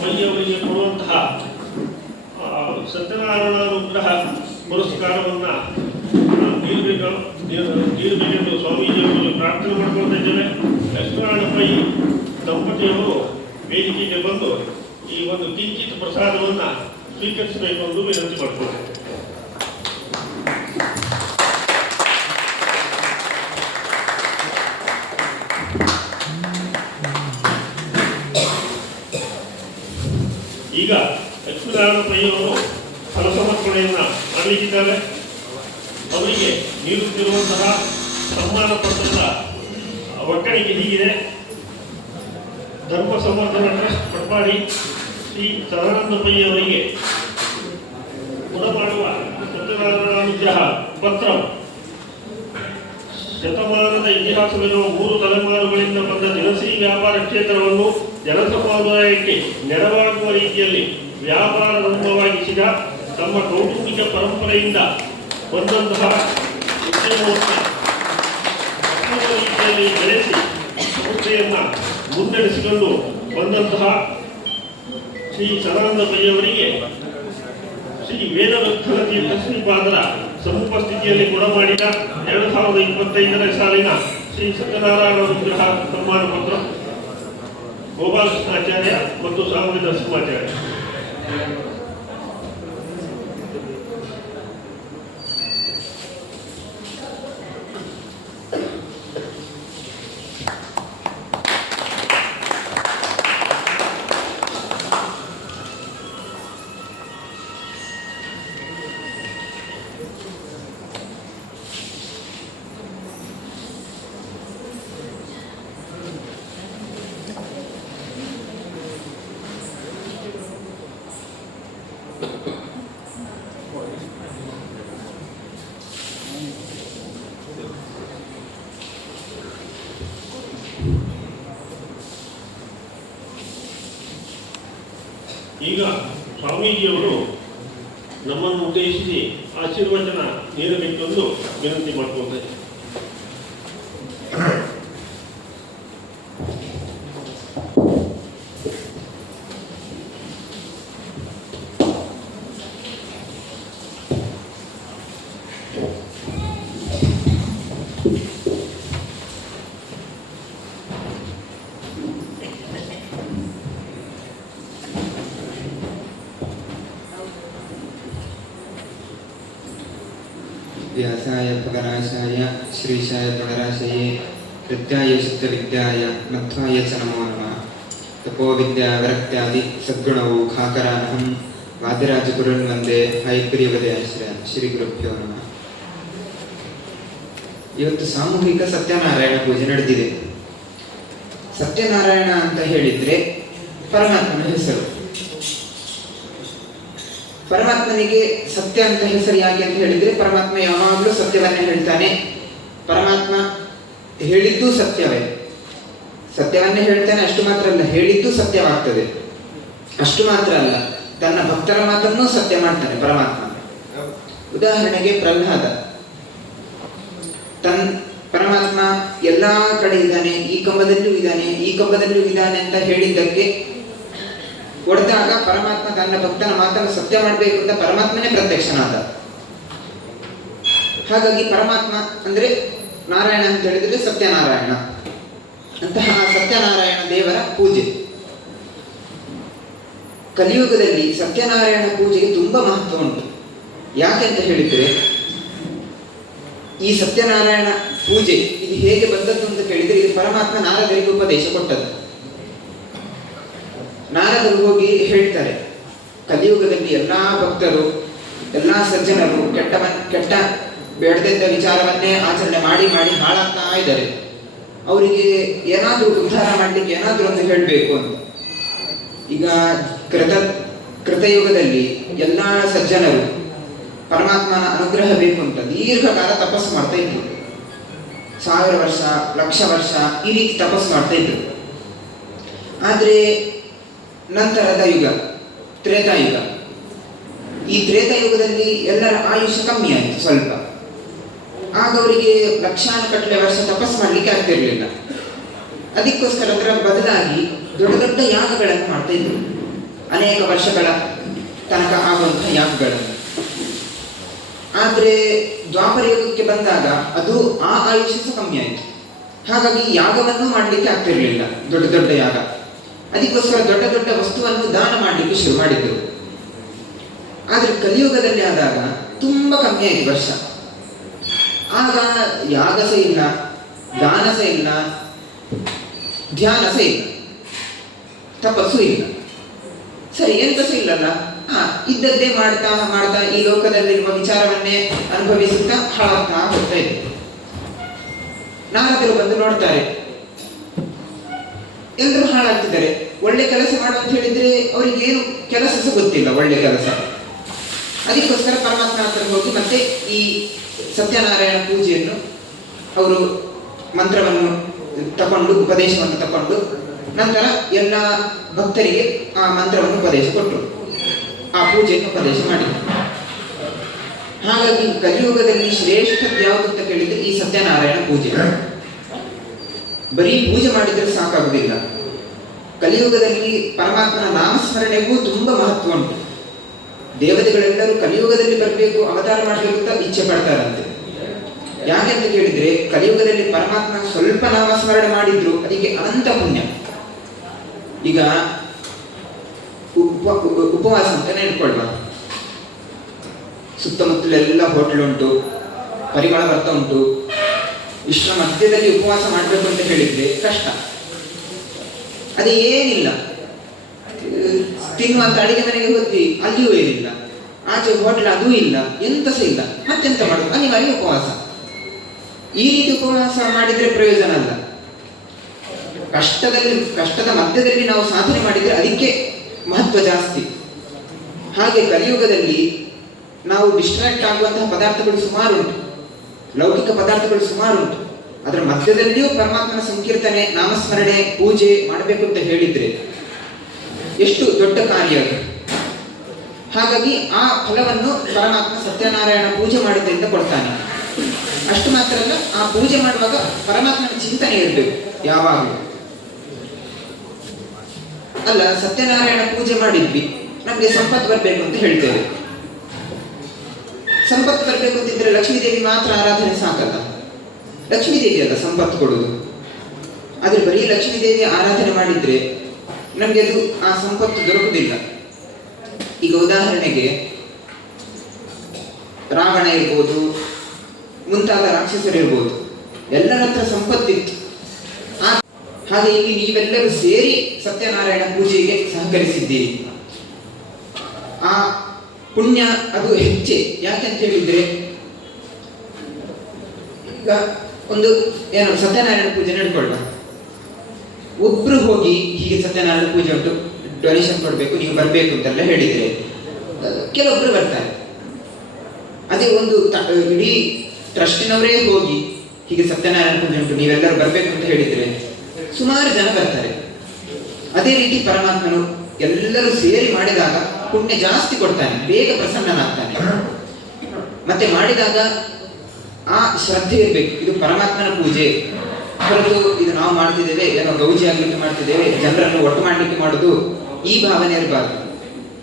ಮೈಯವರಿಗೆ ಕೊಡುವಂತಹ ಸತ್ಯನಾರಾಯಣಾನುಗ್ರಹ ಪುರಸ್ಕಾರವನ್ನು ನೀಡಬೇಕೆಂದು ಸ್ವಾಮೀಜಿಯವರಲ್ಲಿ ಪ್ರಾರ್ಥನೆ ಮಾಡ್ಕೊಳ್ತಾ ಇದ್ದೇವೆ. ಲಕ್ಷ್ಮೀನಾರಾಯಣ ಪೈ ದಂಪತಿಯವರು ವೇದಿಕೆಗೆ ಬಂದು ಈ ಒಂದು ಕಿಂಚಿತ್ ಪ್ರಸಾದವನ್ನು ಸ್ವೀಕರಿಸಬೇಕು ಎಂದು ವಿನಂತಿ ಮಾಡಿಕೊಳ್ತೇವೆ. ಈಗ ಲಕ್ಷ್ಮೀನಾರಾಯಣ ಪೈಯವರು ಫಲಸಮರ್ಪಣೆಯನ್ನು ಮಾಡಲಿಕ್ಕಿದ್ದಾರೆ. ಅವರಿಗೆ ನೀಡುತ್ತಿರುವಂತಹ ಸನ್ಮಾನ ಪತ್ರದ ಒಕ್ಕಣಿಕೆ ಹೀಗಿದೆ. ಧರ್ಮ ಸಂವರ್ಧನಾ ಟ್ರಸ್ಟ್ ಪಟ್ಪಾಡಿ ಶ್ರೀ ಸದಾನಂದ ಪೈ ಅವರಿಗೆ ಗುಣಮಾಡುವ ಸತ್ಯನಾರಾಯಣಾನುಗ್ರಹ ಪತ್ರ. ಶತಮಾನದ ಇತಿಹಾಸವಿರುವ 3 ತಲೆಮಾರುಗಳಿಂದ ಬಂದ ದಿನಸಿ ವ್ಯಾಪಾರ ಕ್ಷೇತ್ರವನ್ನು ಜನಸಮುದಾಯಕ್ಕೆ ನೆರವಾಗುವ ರೀತಿಯಲ್ಲಿ ವ್ಯಾಪಾರ ರಂಗವಾಗಿಸಿದ ತಮ್ಮ ಕೌಟುಂಬಿಕ ಪರಂಪರೆಯಿಂದ ಬಂದಂತಹ ರೀತಿಯಲ್ಲಿ ಬೆಳೆಸಿ ಸಂಸ್ಥೆಯನ್ನು ಮುನ್ನಡೆಸಿಕೊಂಡು ಬಂದಂತಹ ಶ್ರೀ ಸದಾನಂದ ಪೈಯವರಿಗೆ ಶ್ರೀ ವೇದವರ್ಧನ ತೀರ್ಥ ಶ್ರೀಪಾದರ ಸಮುಪಸ್ಥಿತಿಯಲ್ಲಿ ಗುಣಮಾಡಿದ 2025ನೇ ಸಾಲಿನ ಶ್ರೀ ಸತ್ಯನಾರಾಯಣ ಅನುಗ್ರಹ ಸನ್ಮಾನ ಪತ್ರ ಗೋಪಾಲಕೃಷ್ಣಾಚಾರ್ಯ ಮತ್ತು ಸಾಮೂಹಿಕ ನರಸಿಂಹಾಚಾರ್ಯ. ಈಗ ಸ್ವಾಮೀಜಿಯವರು ನಮ್ಮನ್ನು ಉದ್ದೇಶಿಸಿ ಆಶೀರ್ವಚನ ನೀಡಬೇಕೆಂದು ವಿನಂತಿ ಮಾಡಿಕೊಳ್ತಾರೆ. व्यासाय भगनाशाय श्रीशाय भगराशये हृद्याय शुद्धविद्याय मध्वाय च नमो नमः. तपोविद्या विरक्त्यादि सद्गुणौ खाकरानहं वादिराजगुरुन् वन्दे हयग्रीवदेश्वराय ಶ್ರೀ ಗುರುಭ್ಯೋ ನಮಃ. ಇವತ್ತು ಸಾಮೂಹಿಕ ಸತ್ಯನಾರಾಯಣ ಪೂಜೆ ನಡೆದಿದೆ. ಸತ್ಯನಾರಾಯಣ ಅಂತ ಹೇಳಿದ್ರೆ ಪರಮಾತ್ಮನ ಹೆಸರು. ಪರಮಾತ್ಮನಿಗೆ ಸತ್ಯ ಅಂತ ಹೆಸರು ಯಾಕೆ ಅಂತ ಹೇಳಿದ್ರೆ ಪರಮಾತ್ಮ ಯಾವಾಗಲೂ ಸತ್ಯವನ್ನೇ ಹೇಳ್ತಾನೆ. ಪರಮಾತ್ಮ ಹೇಳಿದ್ದು ಸತ್ಯವೇ, ಸತ್ಯವನ್ನೇ ಹೇಳ್ತಾನೆ. ಅಷ್ಟು ಮಾತ್ರ ಅಲ್ಲ, ಹೇಳಿದ್ದು ಸತ್ಯವಾಗ್ತದೆ. ಅಷ್ಟು ಮಾತ್ರ ಅಲ್ಲ, ತನ್ನ ಭಕ್ತರ ಮಾತನ್ನು ಸತ್ಯ ಮಾಡ್ತಾನೆ ಪರಮಾತ್ಮ. ಉದಾಹರಣೆಗೆ ಪ್ರಹ್ಲಾದ, ಪರಮಾತ್ಮ ಎಲ್ಲಾ ಕಡೆ ಇದ್ದಾನೆ, ಈ ಕಂಬದಲ್ಲೂ ಇದ್ದಾನೆ, ಈ ಕಂಬದಲ್ಲೂ ಇದ್ದಾನೆ ಅಂತ ಹೇಳಿದ್ದಕ್ಕೆ ಹೊಡೆದಾಗ ಪರಮಾತ್ಮ ತನ್ನ ಭಕ್ತನ ಮಾತನ್ನು ಸತ್ಯ ಮಾಡಬೇಕು ಅಂತ ಪರಮಾತ್ಮನೇ ಪ್ರತ್ಯಕ್ಷನಾದ. ಹಾಗಾಗಿ ಪರಮಾತ್ಮ ಅಂದ್ರೆ ನಾರಾಯಣ ಅಂತ ಹೇಳಿದ್ರೆ ಸತ್ಯನಾರಾಯಣ. ಅಂತಹ ಸತ್ಯನಾರಾಯಣ ದೇವರ ಪೂಜೆ ಕಲಿಯುಗದಲ್ಲಿ ಸತ್ಯನಾರಾಯಣ ಪೂಜೆಗೆ ತುಂಬಾ ಮಹತ್ವ ಉಂಟು. ಯಾಕೆಂತ ಹೇಳಿದ್ರೆ ಈ ಸತ್ಯನಾರಾಯಣ ಪೂಜೆ ಇದು ಹೇಗೆ ಬಂದದ್ದು ಅಂತ ಕೇಳಿದ್ರೆ ಇದು ಪರಮಾತ್ಮ ನಾರದರಿಗೆ ಉಪದೇಶ ಕೊಟ್ಟದ್ದು. ನಾರದರು ಹೋಗಿ ಹೇಳ್ತಾರೆ, ಕಲಿಯುಗದಲ್ಲಿ ಎಲ್ಲಾ ಭಕ್ತರು ಎಲ್ಲಾ ಸಜ್ಜನರು ಕೆಟ್ಟ ಬೇಡದಿದ್ದ ವಿಚಾರವನ್ನೇ ಆಚರಣೆ ಮಾಡಿ ಮಾಡಿ ಹಾಳಾಗ್ತಾ ಇದ್ದಾರೆ. ಅವರಿಗೆ ಏನಾದ್ರೂ ಉದ್ಧಾರ ಮಾಡ್ಲಿಕ್ಕೆ ಏನಾದ್ರೂ ಒಂದು ಹೇಳಬೇಕು ಅಂತ. ಈಗ ಕೃತಯುಗದಲ್ಲಿ ಎಲ್ಲಾ ಸಜ್ಜನರು ಪರಮಾತ್ಮನ ಅನುಗ್ರಹ ಬೇಕು ಅಂತ ದೀರ್ಘಕಾಲ ತಪಸ್ಸು ಮಾಡ್ತಾ ಇದ್ರು. 1000 ವರ್ಷ, 1,00,000 ವರ್ಷ ಈ ರೀತಿ ತಪಸ್ಸು ಮಾಡ್ತಾ ಇದ್ರು. ಆದ್ರೆ ನಂತರದ ಯುಗ ತ್ರೇತಾಯುಗ. ಈ ತ್ರೇತಾಯುಗದಲ್ಲಿ ಎಲ್ಲರ ಆಯುಷ್ಯ ಕಮ್ಮಿ ಆಯಿತು ಸ್ವಲ್ಪ. ಆಗ ಅವರಿಗೆ ಲಕ್ಷಾನುಗಟ್ಟಲೆ ವರ್ಷ ತಪಸ್ಸು ಮಾಡಲಿಕ್ಕೆ ಆಗ್ತಿರ್ಲಿಲ್ಲ. ಅದಕ್ಕೋಸ್ಕರ ಅದರ ಬದಲಾಗಿ ದೊಡ್ಡ ದೊಡ್ಡ ಯಾಗಗಳನ್ನು ಮಾಡ್ತಾ ಇದ್ರು, ಅನೇಕ ವರ್ಷಗಳ ತನಕ ಆಗುವಂತಹ ಯಾಗಗಳನ್ನು. ಆದರೆ ದ್ವಾಪರ ಯುಗಕ್ಕೆ ಬಂದಾಗ ಅದು ಆ ಆಯುಷ್ಯ ಸಹ ಕಮ್ಮಿ ಆಯಿತು. ಹಾಗಾಗಿ ಯಾಗವನ್ನು ಮಾಡಲಿಕ್ಕೆ ಆಗ್ತಿರ್ಲಿಲ್ಲ, ದೊಡ್ಡ ದೊಡ್ಡ ಯಾಗ. ಅದಕ್ಕೋಸ್ಕರ ದೊಡ್ಡ ದೊಡ್ಡ ವಸ್ತುವನ್ನು ದಾನ ಮಾಡಲಿಕ್ಕೆ ಶುರು ಮಾಡಿದ್ರು. ಆದರೆ ಕಲಿಯುಗದಲ್ಲಿ ಆದಾಗ ತುಂಬ ಕಮ್ಮಿ ಆಯಿತು ವರ್ಷ. ಆಗ ಯಾಗ ಸಹ ಇಲ್ಲ, ದಾನ ಸಹ ಇಲ್ಲ, ಧ್ಯಾನ ಸಹ ಇಲ್ಲ, ತಪಸ್ಸು ಇಲ್ಲ, ಸರಿ ಎಂತ ಸಹ ಇಲ್ಲಲ್ಲ. ಇದ್ದದ್ದೇ ಮಾಡ್ತಾ ಮಾಡ್ತಾ ಈ ಲೋಕದಲ್ಲಿರುವ ವಿಚಾರವನ್ನೇ ಅನುಭವಿಸುತ್ತಾ ಹಾಳಾಗ್ತಾ ಹೋಗ್ತಾ ಇದೆ. ನಾರದರು ಬಂದು ನೋಡ್ತಾರೆ, ಎಲ್ಲರೂ ಹಾಳಾಗ್ತಿದ್ದಾರೆ. ಒಳ್ಳೆ ಕೆಲಸ ಮಾಡು ಅಂತ ಹೇಳಿದ್ರೆ ಅವರಿಗೇನು ಕೆಲಸ ಸಹ ಗೊತ್ತಿಲ್ಲ, ಒಳ್ಳೆ ಕೆಲಸ. ಅದಕ್ಕೋಸ್ಕರ ಪರಮಾತ್ಮ ಹತ್ರ ಹೋಗಿ ಮತ್ತೆ ಈ ಸತ್ಯನಾರಾಯಣ ಪೂಜೆಯನ್ನು ಅವರು ಮಂತ್ರವನ್ನು ತಕೊಂಡು, ಉಪದೇಶವನ್ನು ತಕೊಂಡು, ನಂತರ ಎಲ್ಲ ಭಕ್ತರಿಗೆ ಆ ಮಂತ್ರವನ್ನು ಉಪದೇಶ ಕೊಟ್ಟರು, ಆ ಪೂಜೆಯನ್ನು ಉಪದೇಶ ಮಾಡಿದರು. ಹಾಗಾಗಿ ಕಲಿಯುಗದಲ್ಲಿ ಶ್ರೇಷ್ಠದ್ದು ಯಾವುದು ಅಂತ ಕೇಳಿದ್ರೆ ಈ ಸತ್ಯನಾರಾಯಣ ಪೂಜೆ. ಬರೀ ಪೂಜೆ ಮಾಡಿದರೆ ಸಾಕಾಗುವುದಿಲ್ಲ. ಕಲಿಯುಗದಲ್ಲಿ ಪರಮಾತ್ಮನ ನಾಮಸ್ಮರಣೆಗೂ ತುಂಬಾ ಮಹತ್ವ ಉಂಟು. ದೇವತೆಗಳೆಲ್ಲರೂ ಕಲಿಯುಗದಲ್ಲಿ ಬರಬೇಕು, ಅವತಾರ ಮಾಡಬೇಕು ಅಂತ ಇಚ್ಛೆ ಪಡ್ತಾರಂತೆ. ಯಾಕೆಂತ ಕೇಳಿದ್ರೆ ಕಲಿಯುಗದಲ್ಲಿ ಪರಮಾತ್ಮ ಸ್ವಲ್ಪ ನಾಮಸ್ಮರಣೆ ಮಾಡಿದ್ರು ಅದಕ್ಕೆ ಅನಂತ ಪುಣ್ಯ. ಈಗ ಉಪವಾಸ ಅಂತ ನೆನ್ಕೊಳ್ವಾ, ಸುತ್ತಮುತ್ತಲೆಲ್ಲ ಹೋಟೆಲ್ ಉಂಟು, ಪರಿಮಳ ಬರ್ತಾ ಉಂಟು, ಇಷ್ಟರ ಮಧ್ಯದಲ್ಲಿ ಉಪವಾಸ ಮಾಡಬೇಕು ಅಂತ ಹೇಳಿದ್ರೆ ಕಷ್ಟ. ಅದೇ ಏನಿಲ್ಲ, ತಿನ್ನುವಂತ ಅಡಿಗೆ ಮನೆಗೆ ಹೋದ್ವಿ, ಅಲ್ಲಿಯೂ ಏನಿಲ್ಲ, ಆಚೆ ಹೋಟೆಲ್ ಅದೂ ಇಲ್ಲ, ಎಂತ ಸಹ ಇಲ್ಲ, ಮತ್ತೆಂತ ಮಾಡೋದು, ಅನಿವಾರ್ಯ ಉಪವಾಸ. ಈ ರೀತಿ ಉಪವಾಸ ಮಾಡಿದ್ರೆ ಪ್ರಯೋಜನ ಅಲ್ಲ. ಕಷ್ಟದ ಮಧ್ಯದಲ್ಲಿ ನಾವು ಸಾಧನೆ ಮಾಡಿದ್ರೆ ಅದಕ್ಕೆ ಮಹತ್ವ ಜಾಸ್ತಿ. ಹಾಗೆ ಕಲಿಯುಗದಲ್ಲಿ ನಾವು ಡಿಸ್ಟ್ರಾಕ್ಟ್ ಆಗುವಂತಹ ಪದಾರ್ಥಗಳು ಸುಮಾರು ಉಂಟು, ಲೌಕಿಕ ಪದಾರ್ಥಗಳು ಸುಮಾರು ಉಂಟು. ಅದರ ಮಧ್ಯದಲ್ಲಿಯೂ ಪರಮಾತ್ಮನ ಸಂಕೀರ್ತನೆ, ನಾಮಸ್ಮರಣೆ, ಪೂಜೆ ಮಾಡಬೇಕು ಅಂತ ಹೇಳಿದ್ರೆ ಎಷ್ಟು ದೊಡ್ಡ ಕಾರ್ಯ ಅದು. ಹಾಗಾಗಿ ಆ ಫಲವನ್ನು ಪರಮಾತ್ಮ ಸತ್ಯನಾರಾಯಣ ಪೂಜೆ ಮಾಡಿದ್ರಿಂದ ಕೊಡ್ತಾನೆ. ಅಷ್ಟು ಮಾತ್ರ ಅಲ್ಲ, ಆ ಪೂಜೆ ಮಾಡುವಾಗ ಪರಮಾತ್ಮನ ಚಿಂತನೆ ಇರಬೇಕು ಯಾವಾಗಲೂ. ಅಲ್ಲ, ಸತ್ಯನಾರಾಯಣ ಪೂಜೆ ಮಾಡಿದ್ವಿ, ನಮ್ಗೆ ಸಂಪತ್ತು ಬರಬೇಕು ಅಂತ ಹೇಳ್ತೇವೆ. ಸಂಪತ್ತು ಬರಬೇಕು ಅಂತಿದ್ರೆ ಲಕ್ಷ್ಮೀದೇವಿ ಮಾತ್ರ ಆರಾಧನೆ ಸಾಕಲ್ಲ. ಲಕ್ಷ್ಮೀದೇವಿ ಅಲ್ಲ ಸಂಪತ್ತು ಕೊಡುವುದು. ಆದ್ರೆ ಬರೀ ಲಕ್ಷ್ಮೀದೇವಿ ಆರಾಧನೆ ಮಾಡಿದ್ರೆ ನಮ್ಗೆ ಅದು ಆ ಸಂಪತ್ತು ದೊರಕುವುದಿಲ್ಲ. ಈಗ ಉದಾಹರಣೆಗೆ ರಾವಣ ಇರ್ಬೋದು, ಮುಂತಾದ ರಾಕ್ಷಸರು ಇರ್ಬೋದು, ಎಲ್ಲರ ಹತ್ರ ಸಂಪತ್ತಿತ್ತು. ಹಾಗೆ ಇಲ್ಲಿ ನೀವೆಲ್ಲರೂ ಸೇರಿ ಸತ್ಯನಾರಾಯಣ ಪೂಜೆಗೆ ಸಹಕರಿಸಿದ್ದೀರಿ. ಆ ಪುಣ್ಯ ಅದು ಹೆಚ್ಚೆ. ಯಾಕೆಂತ ಹೇಳಿದ್ರೆ ಈಗ ಒಂದು ಏನು ಸತ್ಯನಾರಾಯಣ ಪೂಜೆ ನಡ್ಕೊಳ್ಳ, ಒಬ್ರು ಹೋಗಿ ಹೀಗೆ ಸತ್ಯನಾರಾಯಣ ಪೂಜೆ ಉಂಟು, ಡೊನೇಷನ್ ಕೊಡಬೇಕು, ನೀವು ಬರಬೇಕು ಅಂತೆಲ್ಲ ಹೇಳಿದ್ರೆ ಕೆಲವೊಬ್ರು ಬರ್ತಾರೆ. ಅದೇ ಒಂದು ಇಡೀ ಟ್ರಸ್ಟಿನವರೇ ಹೋಗಿ ಹೀಗೆ ಸತ್ಯನಾರಾಯಣ ಪೂಜೆ ಉಂಟು, ನೀವೆಲ್ಲರೂ ಬರಬೇಕು ಅಂತ ಹೇಳಿದ್ರೆ ಸುಮಾರು ಜನ ಬರ್ತಾರೆ. ಅದೇ ರೀತಿ ಪರಮಾತ್ಮನು ಎಲ್ಲರೂ ಸೇರಿ ಮಾಡಿದಾಗ ಪುಣ್ಯ ಜಾಸ್ತಿ ಕೊಡ್ತಾನೆ, ಬೇಗ ಪ್ರಸನ್ನನಾಗ್ತಾನೆ. ಮತ್ತೆ ಮಾಡಿದಾಗ ಆ ಶ್ರದ್ಧೆ ಇರಬೇಕು, ಇದು ಪರಮಾತ್ಮನ ಪೂಜೆ ಹೊರತು ಇದು ನಾವು ಮಾಡ್ತಿದ್ದೇವೆ, ಏನೋ ಗೌಜಿ ಆಗ್ಲಿಕ್ಕೆ ಮಾಡ್ತಿದ್ದೇವೆ, ಜನರನ್ನು ಒಟ್ಟು ಮಾಡ್ಲಿಕ್ಕೆ ಮಾಡುದು, ಈ ಭಾವನೆ ಇರಬಾರ್ದು.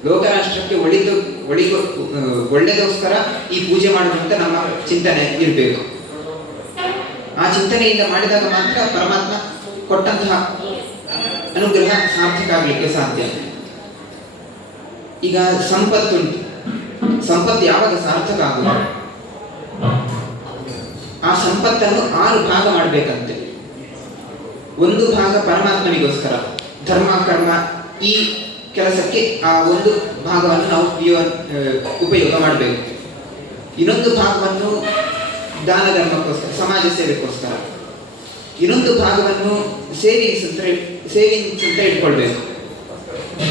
ಲೋಕರಾಷ್ಟ್ರಕ್ಕೆ ಒಳ್ಳೆದೋಸ್ಕರ ಈ ಪೂಜೆ ಮಾಡುವಂತ ನಮ್ಮ ಚಿಂತನೆ ಇರಬೇಕು. ಆ ಚಿಂತನೆಯಿಂದ ಮಾಡಿದಾಗ ಮಾತ್ರ ಪರಮಾತ್ಮ ಕೊಟ್ಟಂತಹ ಅನುಗ್ರಹ ಸಾರ್ಥಕ ಆಗ್ಲಿಕ್ಕೆ ಸಾಧ್ಯ. ಈಗ ಸಂಪತ್ತುಂಟು, ಸಂಪತ್ತು ಯಾವಾಗ ಸಾರ್ಥಕ ಆಗುವುದು? ಆ ಸಂಪತ್ತನ್ನು 6 ಭಾಗ ಮಾಡಬೇಕಂತೆ. ಒಂದು ಭಾಗ ಪರಮಾತ್ಮನಿಗೋಸ್ಕರ, ಧರ್ಮ ಕರ್ಮ ಈ ಕೆಲಸಕ್ಕೆ ಆ ಒಂದು ಭಾಗವನ್ನು ನಾವು ಉಪಯೋಗ ಮಾಡಬೇಕು. ಇನ್ನೊಂದು ಭಾಗವನ್ನು ದಾನ ಧರ್ಮಕ್ಕೋಸ್ಕರ, ಸಮಾಜ ಸೇವೆಗೋಸ್ಕರ. ಇನ್ನೊಂದು ಭಾಗವನ್ನು ಸೇವಿಂಗ್ಸ್ ಅಂತ ಇಟ್ಕೊಳ್ಬೇಕು.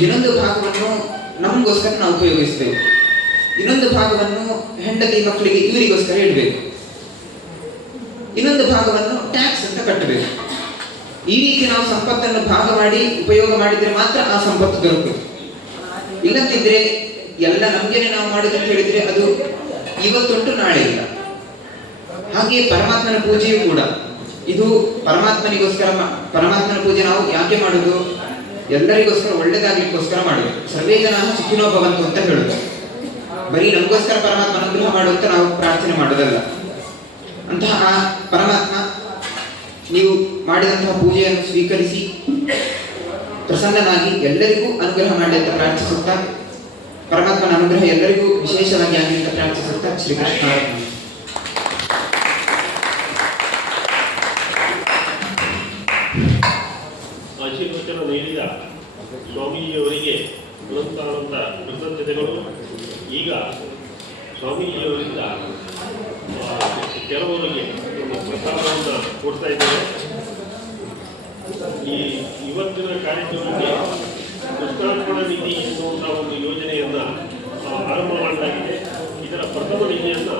ಇನ್ನೊಂದು ಭಾಗವನ್ನು ನಮಗೋಸ್ಕರ ನಾವು ಉಪಯೋಗಿಸಬೇಕು. ಇನ್ನೊಂದು ಭಾಗವನ್ನು ಹೆಂಡತಿ ಮಕ್ಕಳಿಗೆ ಇವರಿಗೋಸ್ಕರ ಇಡಬೇಕು. ಇನ್ನೊಂದು ಭಾಗವನ್ನು ಟ್ಯಾಕ್ಸ್ ಅಂತ ಕಟ್ಟಬೇಕು. ಈ ರೀತಿ ನಾವು ಸಂಪತ್ತನ್ನು ಭಾಗ ಮಾಡಿ ಉಪಯೋಗ ಮಾಡಿದ್ರೆ ಮಾತ್ರ ಆ ಸಂಪತ್ತು ದೊರಕುದು. ಇಲ್ಲದಿದ್ರೆ ಎಲ್ಲ ನಮ್ಗೇನೆ ನಾವು ಮಾಡುದು ಅಂತ ಹೇಳಿದ್ರೆ ಅದು ಇವತ್ತುಂಟು ನಾಳೆ ಇಲ್ಲ. ಹಾಗೆಯೇ ಪರಮಾತ್ಮನ ಪೂಜೆಯೂ ಕೂಡ ಇದು ಪರಮಾತ್ಮನಿಗೋಸ್ಕರ. ಪರಮಾತ್ಮನ ಪೂಜೆ ನಾವು ಯಾಕೆ ಮಾಡುದು? ಎಲ್ಲರಿಗೋಸ್ಕರ ಒಳ್ಳೇದಾಗ್ಲಿಕ್ಕೋಸ್ಕರ ಮಾಡಬೇಕು. ಸರ್ವೇ ಜನಾಃ ಸುಖಿನೋ ಭವಂತು ಅಂತ ಹೇಳುದು. ಬರೀ ನಮಗೋಸ್ಕರ ಪರಮಾತ್ಮ ಅನುಗ್ರಹ ಮಾಡುವಂತ ನಾವು ಪ್ರಾರ್ಥನೆ ಮಾಡೋದಲ್ಲ. ಅಂತಹ ಆ ಪರಮಾತ್ಮ ನೀವು ಮಾಡಿದಂತಹ ಪೂಜೆಯನ್ನು ಸ್ವೀಕರಿಸಿ ಪ್ರಸನ್ನನಾಗಿ ಎಲ್ಲರಿಗೂ ಅನುಗ್ರಹ ಮಾಡಲಿ ಅಂತ ಪ್ರಾರ್ಥಿಸುತ್ತಾ, ಪರಮಾತ್ಮನ ಅನುಗ್ರಹ ಎಲ್ಲರಿಗೂ ವಿಶೇಷವಾಗಿ ಆಗಲಿ ಅಂತ ಪ್ರಾರ್ಥಿಸುತ್ತಾ ಶ್ರೀಕೃಷ್ಣ. ಆಶೀರ್ವಚನ ನೀಡಿದ ಸ್ವಾಮೀಜಿಯವರಿಗೆ ಅನಂತ ಕೃತಜ್ಞತೆಗಳು. ಈಗ ಸ್ವಾಮೀಜಿಯವರಿಂದ ಕೆಲವರಿಗೆ ಪ್ರಸಾದವನ್ನು ಕೊಡ್ತಾ ಇದ್ದೇವೆ. ಈ ಇವತ್ತಿನ ಕಾರ್ಯಕ್ರಮಕ್ಕೆ ಕೃಷ್ಣಾರ್ಪಣ ನಿಧಿ ಎನ್ನುವಂತಹ ಒಂದು ಯೋಜನೆಯನ್ನ ಆರಂಭ ಮಾಡಲಾಗಿದೆ. ಇದರ ಪ್ರಥಮ ನಿಧಿಯನ್ನ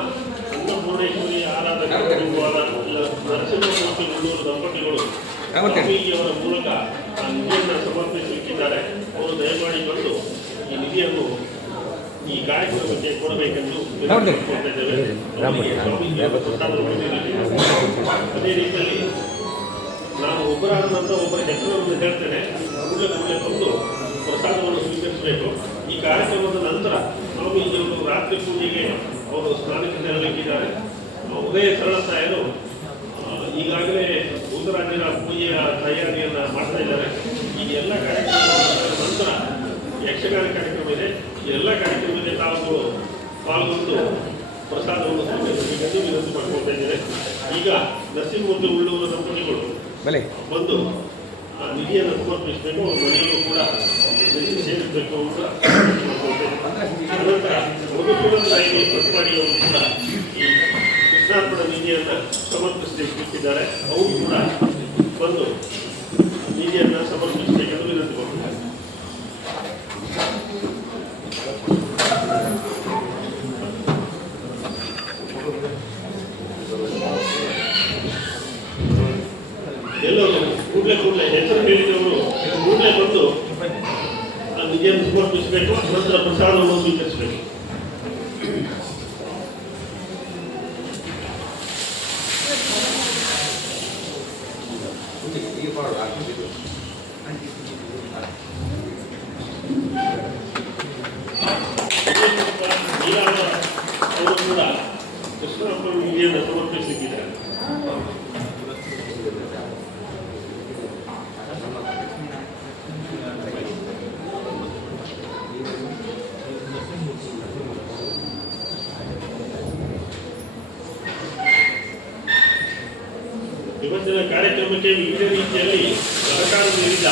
ಅನ್ನಪೂರ್ಣೇಶ್ವರಿ ಆರಾಧಕ ಕುಟುಂಬವಾದ ನರಸಿಂಹಮೂರ್ತಿ ಮುನ್ನೂರು ದಂಪತಿಗಳು ಸ್ವಾಮೀಜಿಯವರ ಮೂಲಕ ಆ ನಿಧಿಯನ್ನು ಸಮರ್ಪಿಸುತ್ತಿದ್ದಾರೆ. ಅವರು ದಯಮಾಡಿ ಬಂದು ಈ ನಿಧಿಯನ್ನು ಈ ಕಾರ್ಯಕ್ರಮಕ್ಕೆ ಕೊಡಬೇಕೆಂದು ಕೊಡ್ತಾ ಇದ್ದೇವೆ. ಅದೇ ರೀತಿಯಲ್ಲಿ ನಾನು ಒಬ್ಬರಾದ ನಂತರ ಒಬ್ಬರ ಹೆಸರನ್ನು ಹೇಳ್ತೇನೆ. ಕೂಡಲೇ ಬಂದು ಪ್ರಸಾದವನ್ನು ಸ್ವೀಕರಿಸಬೇಕು. ಈ ಕಾರ್ಯಕ್ರಮದ ನಂತರ ಸ್ವಾಮೀಜಿಯವರು ರಾತ್ರಿ ಪೂಜೆಗೆ ಅವರು ಸ್ನಾನಕ್ಕೆ ತೆರಳಿದ್ದಾರೆ. ಉದಯ ಸರಳಸಾಯರು ಈಗಾಗಲೇ ಭೂತರಾಜರ ಪೂಜೆಯ ತಯಾರಿಯನ್ನು ಮಾಡ್ತಾ ಇದ್ದಾರೆ. ಈ ಎಲ್ಲ ಕಾರ್ಯಕ್ರಮದ ನಂತರ ಯಕ್ಷಗಾನ ಕಾರ್ಯಕ್ರಮ ಇದೆ. ಈ ಎಲ್ಲ ಕಾರ್ಯಕ್ರಮದಲ್ಲಿ ತಾವು ಪಾಲ್ಗೊಂಡು ಪ್ರಸಾದವನ್ನು ಸ್ವೀಕರಿಸಬೇಕೆಂದು ವಿನಂತಿ ಮಾಡ್ಕೊಳ್ತಾ ಇದ್ದೇನೆ. ಈಗ ನರಸಿಂಹಮೂರ್ತಿ ಉಳ್ಳೂರು ದಂಪತಿಗಳು ಬಂದು ಆ ನಿಧಿಯನ್ನು ಸಮರ್ಪಿಸಬೇಕು. ಮನೆಯಲ್ಲೂ ಕೂಡ ಸೇರಿಸಬೇಕು ಅಂತ ನಂತರ ಮಧುಸೂದನ್ ತಾಯಿಗೆ ಪಟ್ಪಾಡಿಯವರು ಕೂಡ ಈ ಕೃಷ್ಣಾರ್ಪಣ ನಿಧಿಯನ್ನು ಸಮರ್ಪಿಸಲಿಕ್ಕಿದ್ದಾರೆ. ಅವರು ಕೂಡ ಬಂದು ನಿಧಿಯನ್ನು ಸಮರ್ಪಿಸಬೇಕೆಂದು ವಿನಂತಿ ಮಾಡ್ತಾರೆ. ಎಲ್ಲರೂ ಕೂಡಲೇ ಹೆಸರು ಹೇಳಿದವರು ಕೂಡಲೇ ಬಂದು ಆ ನಿಧಿಯನ್ನು ಸಮರ್ಪಿಸಬೇಕು. ನಂತರ ಪ್ರಸಾದವನ್ನು ಸ್ವೀಕರಿಸಬೇಕು. ಅವರು ಕೂಡ ಕೃಷ್ಣಾರ್ಪಣ ನಿಧಿಯನ್ನು ಸಮರ್ಪಿಸಲಿಕ್ಕಿದ್ದಾರೆ. ಇವತ್ತಿನ ಕಾರ್ಯಕ್ರಮಕ್ಕೆ ವಿವಿಧ ರೀತಿಯಲ್ಲಿ ಸಹಕಾರ ನೀಡಿದ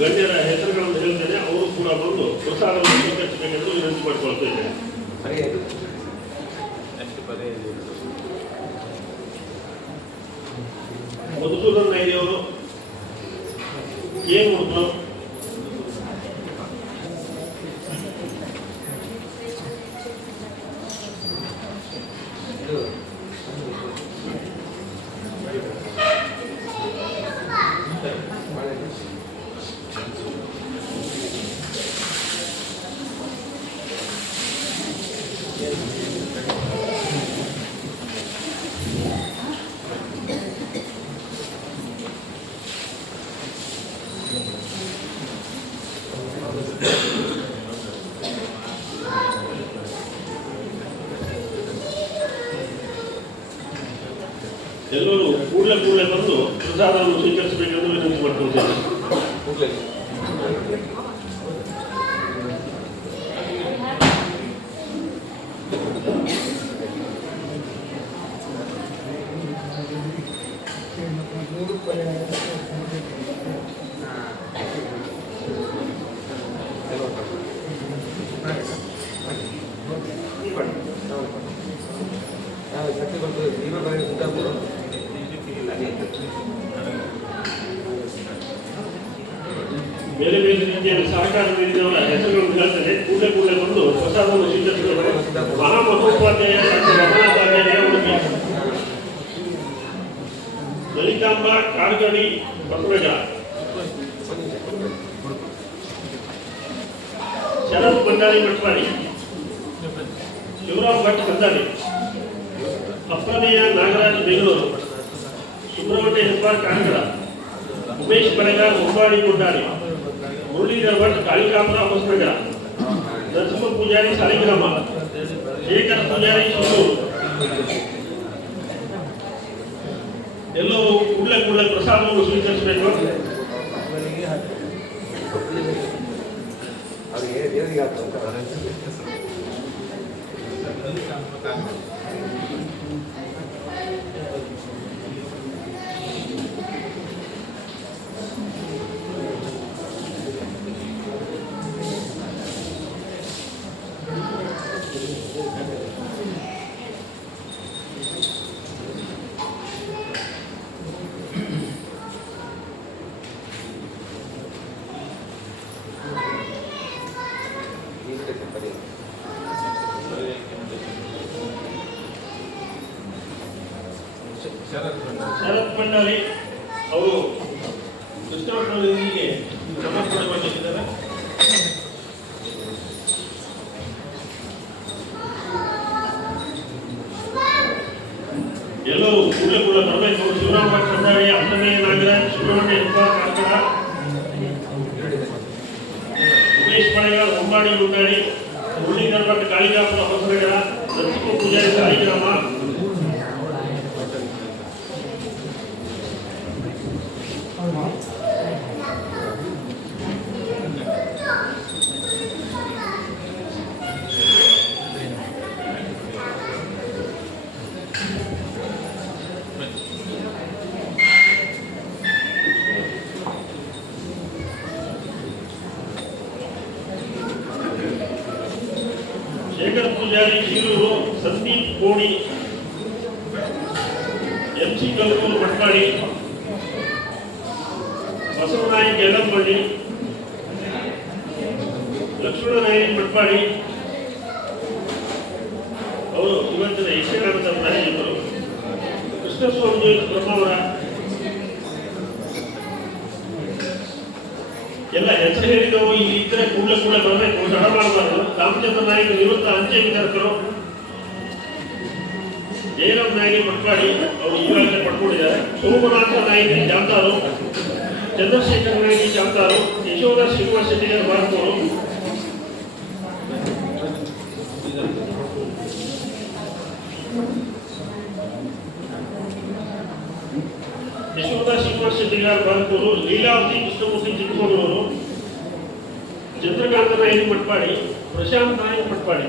ಗಣ್ಯರ ಹೆಸರುಗಳನ್ನು ಹೇಳ್ತೇನೆ. ಅವರು ಕೂಡ ಬಂದು ಪ್ರಸಾದವನ್ನು ಸ್ವೀಕರಿಸಬೇಕೆಂದು ವಿನಂತಿ ಮಾಡಿಕೊಳ್ತಾ ಇದ್ದೇನೆ. ಮಧುಸೂದನ್ ನಾಯ್ಡಿಯವರು, ಏನು ಹುಡುಗರು, ಎಲ್ಲರೂ ಕೂಡಲೇ ಬಂದು ಪ್ರಸಾದವನ್ನು ಸ್ವೀಕರಿಸಬೇಕೆಂದು ವಿನಂತಿ ಮಾಡ್ಕೊಳ್ತೇನೆ. ಬೇರೆ ಬೇರೆ ರೀತಿಯಲ್ಲಿ ಸಹಕಾರ ನೀಡಿದವರ ಹೆಸರುಗಳನ್ನು ಹೇಳ್ತೇನೆ. ಕೂಡಲೇ ಬಂದು ಪ್ರಸಾದವನ್ನು ಸ್ವೀಕರಿಸಬೇಕು. ಮಹಾಮಹೋಪಾಧ್ಯಾಯ ಡಾಕ್ಟರ್ ರಮಣಾಚಾರ್ಯ ಉಡುಪಿ, ಲಲಿತಾಂಬ ಕಾಡ್ಗಡಿ ಬಸವಜ, ಶರತ್ ಭಂಡಾರಿ ಮಟ್ವಾಡಿ, ಶಿವರಾಮ್ ಭಟ್ ಕಂದಾಡಿ, ಅಪ್ರಮೇಯ ನಾಗರಾಜ್ ಬೆಂಗಳೂರು, ಸುಬ್ರಹ್ಮಣ್ಯ ಹೆಬ್ಬಾರ್ ಕಾಂಗಡ, ಉಮೇಶ್ ಬಳೆಗಾರ್ ಮುಂಬಾಡಿ ಗುಡ್ಡಾಡಿ, ಮುರಳೀಧರ್ ಭಟ್ ಕಾಳಿಕಾಪುರ ಹೊಸನಗರ, ನರಸಿಂಹ ಪೂಜಾರಿ ಸಾಲಿಗ್ರಾಮ, ಶೇಖರ್ ಪೂಜಾರಿ ಶಿವೂರು. ಎಲ್ಲರೂ ಕೂಡಲೇ ಪ್ರಸಾದವನ್ನು ಸ್ವೀಕರಿಸಬೇಕು. ಶರತ್ ಭಂಡಾರಿ ಅವರು ಕೃಷ್ಣವರ್ಧನಿಗೆ ಸಮರ್ಪಣೆ ಮಾಡಲಿದ್ದಾರೆ. ಎಲ್ಲರೂ ಕೂಡಲೇ ಬರಬೇಕು. ಶಿವರಾಮ ಭಟ್ ಭಂಡಾರಿ, ಅಪ್ಪನೇ ನಾಗರಾಜ್, ಸುಬ್ರಹ್ಮಣ್ಯ ಕಾರ್ಕಳ, ಉಮೇಶ್ ಬಳೆಗಾರ್ ಮುಂಬಾಡಿ ಗುಡ್ಡಾಡಿ, ಮುರಳೀಧರ್ ಭಟ್ ಕಾಳಿಕಾಪುರ ಹೊಸನಗರ, ನರಸಿಂಹ ಪೂಜಾರಿ ಸಾಲಿಗ್ರಾಮ. ಶೇಖರ್ ಪೂಜಾರಿ ಶಿರೂರು, ಸಂದೀಪ್ ಕೋಡಿ, ಎಂಸಿ ಕಲ್ಕೂರು ಮಟ್ಪಾಡಿ, ಬಸವನಾಯಕ್ ಯಲ್ಲಂಬಳ್ಳಿ, ಲಕ್ಷ್ಮಣನಾಯಕ್ ಮಟ್ಪಾಡಿ ಅವರು ಇವತ್ತಿನ ಯಕ್ಷಗಾನದ ಪ್ರಾಯೋಜಕರು. ಕೃಷ್ಣಸ್ವಾಮಿ ಬ್ರಹ್ಮವರ ಎಲ್ಲ ಹೆಸರು ಹೇಳಿದವರು ಇಲ್ಲಿ ಇದ್ರೆ ಕೂಡಲೇ ಬರಬೇಕು, ತಡ ಮಾಡಬಾರದು. ರಾಮಚಂದ್ರ ನಾಯಕ್ ನಿವೃತ್ತ ಅಂಚೆ ವಿತರಕರು, ಜಯರಾಮ್ ನಾಯಕ್ ಮಟ್ಪಾಡಿ ಅವರು ಈಗಾಗಲೇ ಪಡ್ಕೊಂಡಿದ್ದಾರೆ. ಸೋಮನಾಥ ನಾಯಕ್ ಜಾಮದಾರು, ಚಂದ್ರಶೇಖರ್ ನಾಯಕ್ ಜಾಮದಾರು, ಯಶೋಧ ಶ್ರೀನಿವಾಸ ಶೆಟ್ಟಿಗಾರ್ ಬಾರ್ಕೋರು, ಯಶೋಧ ಶ್ರೀನಿವಾಸ ಶೆಟ್ಟಿಗಾರ್ ಬಾರ್ಕೋರು, ಲೀಲಾವತಿ ಕೃಷ್ಣಮೂರ್ತಿ ಚಿಕ್ಕಮಗಳೂರು, ಚಂದ್ರಕಾಂತ ನಾಯಕ್ ಮಟ್ಪಾಡಿ, ಪ್ರಶಾಂತ್ ನಾಯಕ್ ಮಟ್ಪಾಡಿ.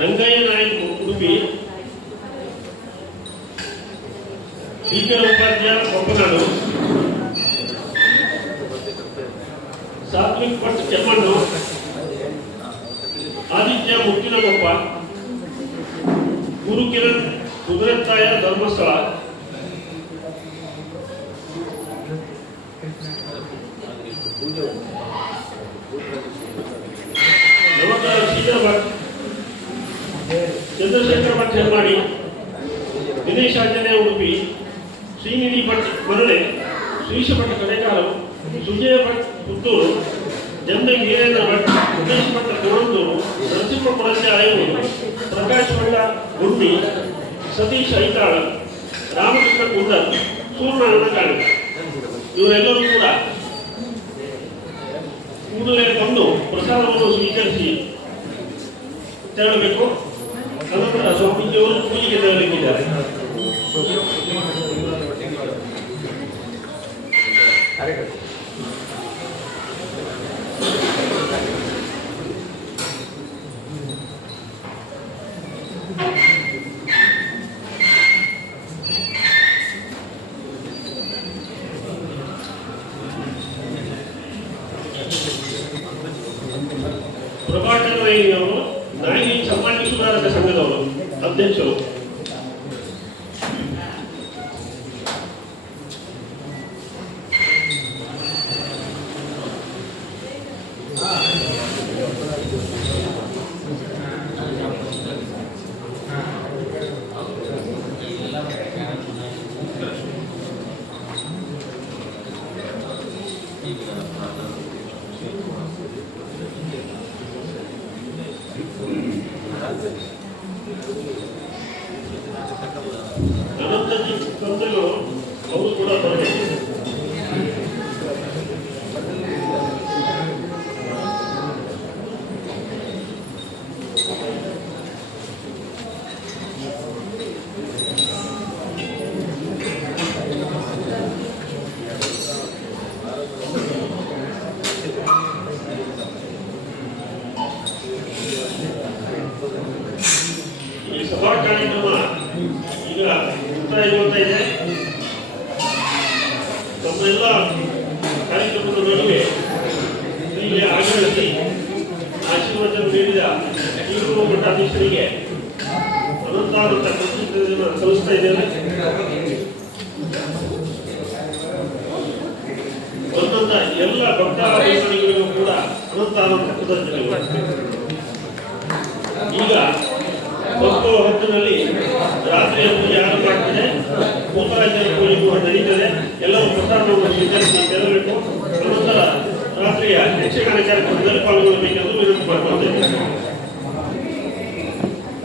ರಂಗಯ್ಯ ನಾಯಕ್ ಉಡುಪಿ, ಭೀಕರ ಉಪಾಧ್ಯಾಯ ಕೊಪ್ಪನಾಡು, ಸಾತ್ವಿಕ್ ಭಟ್ ಕೆಮ್ಮಣ್ಣು, ಆದಿತ್ಯ ಮುತ್ತಿನಗೊಪ್ಪ, ಗುರುಕಿರಣ್ ಕುದುರೆತ್ತಾಯ ಧರ್ಮಸ್ಥಳ, ನವಕರ ಶ್ರೀಧರ್ ಭಟ್, ಚಂದ್ರಶೇಖರ್ ಭಟ್ ಹೆಮ್ಮಾಡಿ, ದಿನೇಶ್ ಆಂಜನೇಯ ಉಡುಪಿ, ಶ್ರೀನಿಧಿ ಭಟ್ ಮರಳೆ, ಶ್ರೀಶ ಭಟ್ ಕಡೆಕಾಲು, ಸುಜಯ ಭಟ್ ಪುತ್ತೂರು, ಜಂಬೆ ವೀರೇಂದ್ರ ಭಟ್, ಉಮೇಶ್ ಭಟ್ ಕೋರಂದೂರು, ನರಸಿಂಹ ಕೊಳಚೆ ಆಯನೂರು, ಪ್ರಕಾಶ್ ಹೊಳ್ಳ ಗುಂಡಿ, ಸತೀಶ್ ಐತಾಳ, ರಾಮಕೃಷ್ಣ ಕುಂದರ್, ಸೂರ್ಣ ಅಣ್ಣಗಾಳಿ ಇವರೆಲ್ಲರೂ ಕೂಡ ಕೂಡಲೇ ಬಂದು ಪ್ರಸಾದವನ್ನು ಸ್ವೀಕರಿಸಿ ತೆರಳಬೇಕು. ಅನಂತರ ಸ್ವಾಮೀಜಿಯವರು ಪೂಜೆಗೆ ತೆರಳಲಿಕ್ಕಿದ್ದಾರೆ. ಪ್ರಭಾಕರ್ ನಾಯಿಯವರು ನಾಯಿ ಸಮಾಜ ಸುಧಾರಕ ಸಂಘದವರು ಅಧ್ಯಕ್ಷರು. ಅನಂತ ತಂದೆಗಳು ಅವರು ಕೂಡ ಬರಬೇಕು. ಈ ಸಭಾ ಕಾರ್ಯಕ್ರಮ ಈಗ ಮುಕ್ತಾಯಗೊಳ್ತಾ ಇದೆ. ತಮ್ಮೆಲ್ಲ ಕಾರ್ಯಕ್ರಮದ ನಡುವೆ ಇಲ್ಲಿ ಆಗಮಿಸಿ ಆಶೀರ್ವಚನ ನೀಡಿದ ಈಗಲೂ ಮಠಾಧೀಶರಿಗೆ ಅನಂತಾನಂತ ಕೃತಜ್ಞತೆಯನ್ನು ಸಲ್ಲಿಸ್ತಾ ಇದ್ದೇನೆ. ಒಂದೊಂದ ಎಲ್ಲ ಭಕ್ತಾದಿಗಳಿಗೂ ಕೂಡ ಅನಂತಾನಂತ ಕೃತಜ್ಞತೆಗಳು. ಈಗ ಮಕ್ಕಳ ಹೊತ್ತಿನಲ್ಲಿ ರಾತ್ರಿಯ ಪೂಜೆ ಆರಂಭ ಆಗ್ತದೆ. ಭೂತರಾಜನ ಪೂಜೆ ಕೂಡ ನಡೀತದೆ. ಎಲ್ಲರೂ ಪ್ರಸಾದವನ್ನು ಸ್ವೀಕರಿಸಿ ತೆರಬೇಕು. ಅನಂತರ ರಾತ್ರಿಯ ಯಕ್ಷಗಾನ ಕಾರ್ಯಕ್ರಮದಲ್ಲಿ ಪಾಲ್ಗೊಳ್ಳಬೇಕೆಂದು ವಿನಂತಿ ಮಾಡಿಕೊಳ್ಳುತ್ತೇನೆ.